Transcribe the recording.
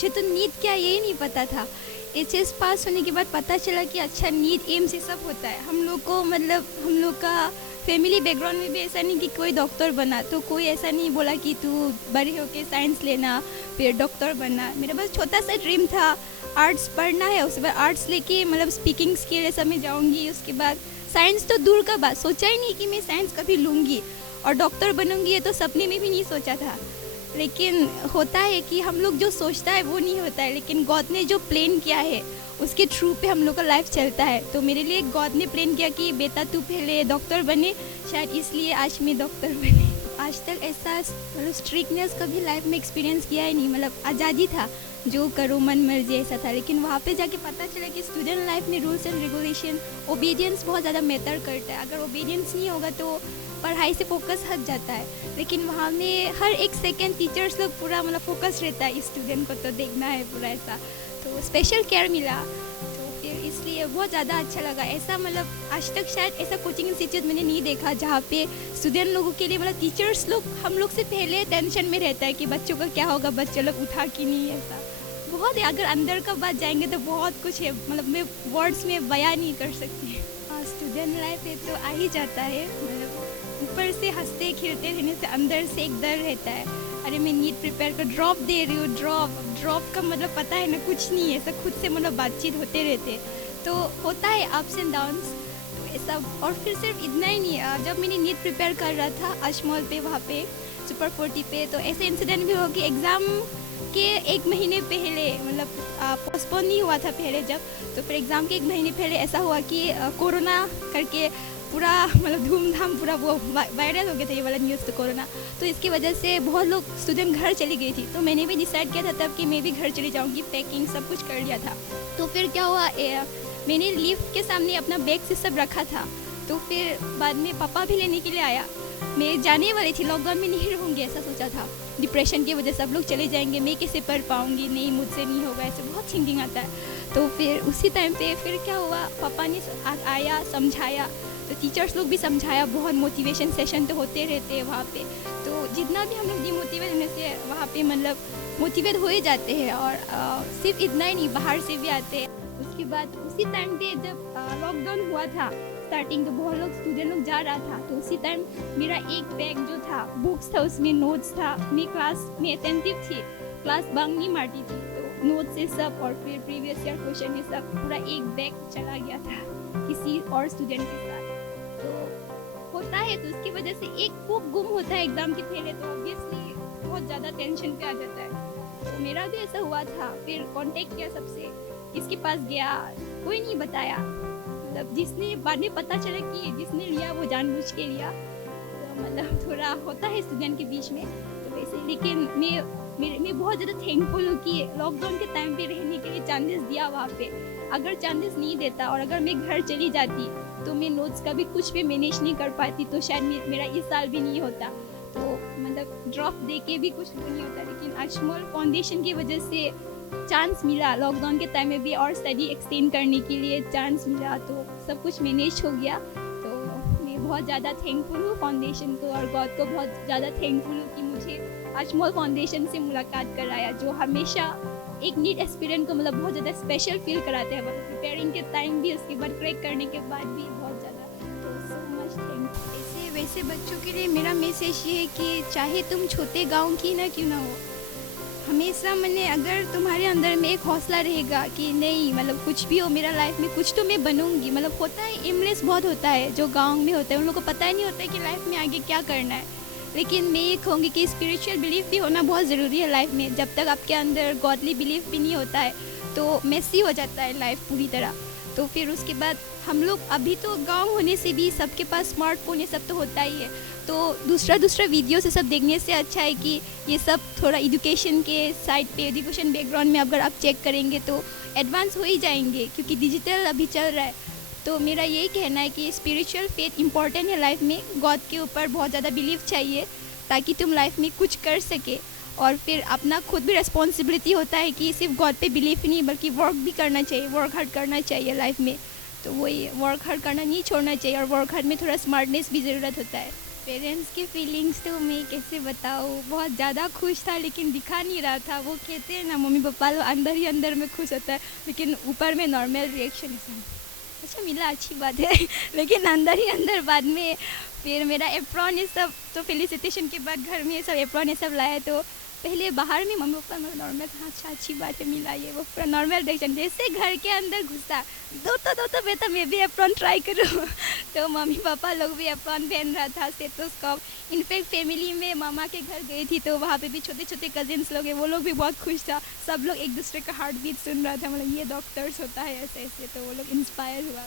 मुझे तो नीट क्या यही नहीं पता था। एचएस पास होने के बाद पता चला कि अच्छा नीट एम्स ये सब होता है। हम लोग को मतलब हम लोग का फैमिली बैकग्राउंड में भी ऐसा नहीं कि कोई डॉक्टर बना, तो कोई ऐसा नहीं बोला कि तू बड़े होके साइंस लेना फिर डॉक्टर बनना। मेरा बस छोटा सा ड्रीम था आर्ट्स पढ़ना है, उसके बाद आर्ट्स लेके मतलब स्पीकिंग स्किल ये सब में जाऊँगी। उसके बाद साइंस तो दूर का बात, सोचा ही नहीं कि मैं साइंस कभी लूँगी और डॉक्टर बनूँगी, ये तो सपने में भी नहीं सोचा था। लेकिन होता है कि हम लोग जो सोचता है वो नहीं होता है, लेकिन गॉड ने जो प्लान किया है उसके थ्रू पे हम लोग का लाइफ चलता है। तो मेरे लिए गॉड ने प्लान किया कि बेटा तू पहले डॉक्टर बने, शायद इसलिए आज मैं डॉक्टर बने। आज तक ऐसा मतलब स्ट्रिक्टनेस कभी लाइफ में एक्सपीरियंस किया ही नहीं, मतलब आज़ादी था, जो करो मन मर्जी ऐसा था। लेकिन वहाँ पे जाके पता चला कि स्टूडेंट लाइफ में रूल्स एंड रेगुलेशन, ओबीडियंस बहुत ज़्यादा मैटर करता है। अगर ओबीडियंस नहीं होगा तो पढ़ाई से फोकस हट जाता है। लेकिन वहाँ में हर एक सेकेंड टीचर्स लोग पूरा मतलब फोकस रहता है, स्टूडेंट को तो देखना है पूरा ऐसा, तो स्पेशल केयर मिला। तो फिर इसलिए बहुत ज़्यादा अच्छा लगा। ऐसा मतलब आज तक शायद ऐसा कोचिंग इंस्टीट्यूट मैंने नहीं देखा जहाँ पे स्टूडेंट लोगों के लिए मतलब टीचर्स लोग हम लोग से पहले टेंशन में रहता है कि बच्चों का क्या होगा, बच्चे लोग उठा कि नहीं। ऐसा बहुत है, अगर अंदर का बात जाएंगे तो बहुत कुछ है, मतलब मैं वर्ड्स में बयां नहीं कर सकती। स्टूडेंट लाइफ है तो आ ही जाता है, मतलब ऊपर से हंसते खेलते रहने से अंदर से एक डर रहता है, अरे मैं नीट प्रिपेयर कर ड्रॉप दे रही हूँ। ड्रॉप का मतलब पता है ना, कुछ नहीं है, ऐसा खुद से मतलब बातचीत होते रहते, तो होता है अप्स एंड डाउन्स। तो ऐसा, और फिर सिर्फ इतना ही नहीं है, जब मैंने नीट प्रिपेयर कर रहा था अजमल पे, वहाँ पे सुपर 40 पे, तो ऐसे इंसिडेंट भी हो कि एग्ज़ाम के एक महीने पहले मतलब पोस्टपोन नहीं हुआ था पहले जब, तो फिर एग्ज़ाम के एक महीने पहले ऐसा हुआ कि कोरोना करके पूरा मतलब धूमधाम पूरा वो वायरल हो गया था ये वाला न्यूज़, तो कोरोना, तो इसकी वजह से बहुत लोग स्टूडेंट घर चली गई थी। तो मैंने भी डिसाइड किया था तब कि मैं भी घर चली जाऊँगी, पैकिंग सब कुछ कर लिया था। तो फिर क्या हुआ, मैंने लिफ्ट के सामने अपना बैग से सब रखा था, तो फिर बाद में पापा भी लेने के लिए आया। मैं जाने वाली थी, लॉकडाउन में नहीं रहूँगी ऐसा सोचा था, डिप्रेशन की वजह से सब लोग चले जाएंगे, मैं कैसे पढ़ पाऊँगी, नहीं मुझसे नहीं होगा, ऐसे बहुत थिंकिंग आता है। तो फिर उसी टाइम पे फिर क्या हुआ, पापा ने आया समझाया, तो टीचर्स लोग भी समझाया, बहुत मोटिवेशन सेशन तो होते रहते हैं वहाँ पे। तो जितना भी हम लोग डिमोटिवेट होने से वहाँ पे मतलब मोटिवेट हो ही जाते हैं, और सिर्फ इतना ही नहीं, बाहर से भी आते हैं। उसके बाद उसी टाइम पे जब लॉकडाउन हुआ था स्टार्टिंग, तो बहुत लोग स्टूडेंट लोग जा रहा था, तो उसी टाइम मेरा एक बैग जो था, बुक्स था, उसमें नोट्स था, मैं क्लास में अटेंटिव थी, क्लास बंक नहीं मारती थी, तो नोट्स से सब और फिर प्रीवियस ईयर क्वेश्चन ये सब पूरा एक बैग चला गया था किसी और स्टूडेंट के साथ। तो होता है, तो उसकी वजह से एक बुक गुम होता है एग्ज़ाम के पहले, तो ऑब्वियसली बहुत ज़्यादा टेंशन पे आ जाता है। तो मेरा भी ऐसा हुआ था, फिर कांटेक्ट किया सबसे, किसके पास गया, कोई नहीं बताया, मतलब जिसने बाद में पता चला कि जिसने लिया वो जानबूझ के लिया, तो मतलब थोड़ा होता है स्टूडेंट के बीच में, तो वैसे। लेकिन मैं बहुत ज़्यादा थैंकफुल हूँ कि लॉकडाउन के टाइम पे रहने के लिए चांसेस दिया वहाँ पे। अगर चांसेस नहीं देता और अगर मैं घर चली जाती तो मैं नोट्स का भी कुछ भी मैनेज नहीं कर पाती, तो शायद मेरा इस साल भी नहीं होता, तो मतलब ड्रॉप दे के भी कुछ नहीं होता। लेकिन अजमल फाउंडेशन की वजह से चांस मिला, लॉकडाउन के टाइम में भी और स्टडी एक्सटेंड करने के लिए चांस मिला, तो सब कुछ मैनेज हो गया। तो मैं बहुत ज़्यादा थैंकफुल हूँ फाउंडेशन को, और गॉड को बहुत ज़्यादा थैंकफुल हूँ कि मुझे अजमल फाउंडेशन से मुलाकात कराया, जो हमेशा एक नीट एस्पिरेंट को मतलब बहुत ज़्यादा स्पेशल फील कराते हैं, मतलब प्रिपेयरिंग के टाइम भी, उसके बाद क्रैक करने के बाद भी बहुत ज़्यादा। तो सो मच थैंक। ऐसे वैसे बच्चों के लिए मेरा मैसेज ये है कि चाहे तुम छोटे गाँव की ना क्यों ना हो, हमेशा मैंने अगर तुम्हारे अंदर में एक हौसला रहेगा कि नहीं मतलब कुछ भी हो मेरा लाइफ में कुछ तो मैं बनूंगी। मतलब होता है एमलेस बहुत होता है जो गांव में होता है, उन लोगों को पता ही नहीं होता है कि लाइफ में आगे क्या करना है। लेकिन मैं ये कहूँगी कि स्पिरिचुअल बिलीफ भी होना बहुत ज़रूरी है लाइफ में। जब तक आपके अंदर गॉडली बिलीफ भी नहीं होता है तो मेसी हो जाता है लाइफ पूरी तरह। तो फिर उसके बाद हम लोग अभी तो गांव होने से भी सबके पास स्मार्टफोन ये सब तो होता ही है, तो दूसरा वीडियो से सब देखने से अच्छा है कि ये सब थोड़ा एजुकेशन के साइड पे, एजुकेशन बैकग्राउंड में अगर आप चेक करेंगे तो एडवांस हो ही जाएंगे, क्योंकि डिजिटल अभी चल रहा है। तो मेरा यही कहना है कि स्पिरिचुअल फेथ इम्पॉर्टेंट है लाइफ में। गॉड के ऊपर बहुत ज़्यादा बिलीव चाहिए ताकि तुम लाइफ में कुछ कर सके, और फिर अपना खुद भी रिस्पॉन्सिबिलिटी होता है कि सिर्फ गॉड पे बिलीव ही नहीं बल्कि वर्क भी करना चाहिए, वर्क हार्ड करना चाहिए लाइफ में। तो वही वर्क हार्ड करना नहीं छोड़ना चाहिए, और वर्क हार्ड में थोड़ा स्मार्टनेस भी ज़रूरत होता है। पेरेंट्स की फीलिंग्स तो मैं कैसे बताऊँ, बहुत ज़्यादा खुश था लेकिन दिखा नहीं रहा था। वो कहते हैं ना मम्मी पापा लोग अंदर ही अंदर में खुश होता है, लेकिन ऊपर में नॉर्मल रिएक्शन ऐसा। अच्छा मिला, अच्छी बात है लेकिन अंदर ही अंदर बाद में फिर मेरा एप्रॉन ये सब तो फेलिसिटेशन के बाद घर में ये सब एप्रॉन ये सब लाया, तो पहले बाहर में मम्मी पापा मतलब नॉर्मल था, अच्छा अच्छी बात है मिला ये वो, पूरा नॉर्मल रिएक्शन। जैसे घर के अंदर घुसा, दो तो बेटा मैं भी एप्रॉन ट्राई करूँ तो मम्मी पापा लोग भी एप्रॉन पहन रहा था, स्टेथोस्कोप। इनफैक्ट फैमिली में मामा के घर गई थी तो वहाँ पे भी छोटे छोटे कजिन्स लोग हैं, वो लोग भी बहुत खुश था। सब लोग एक दूसरे का हार्ट बीट सुन रहा था, मतलब ये डॉक्टर्स होता है ऐसे ऐसे, तो वो लोग इंस्पायर हुआ।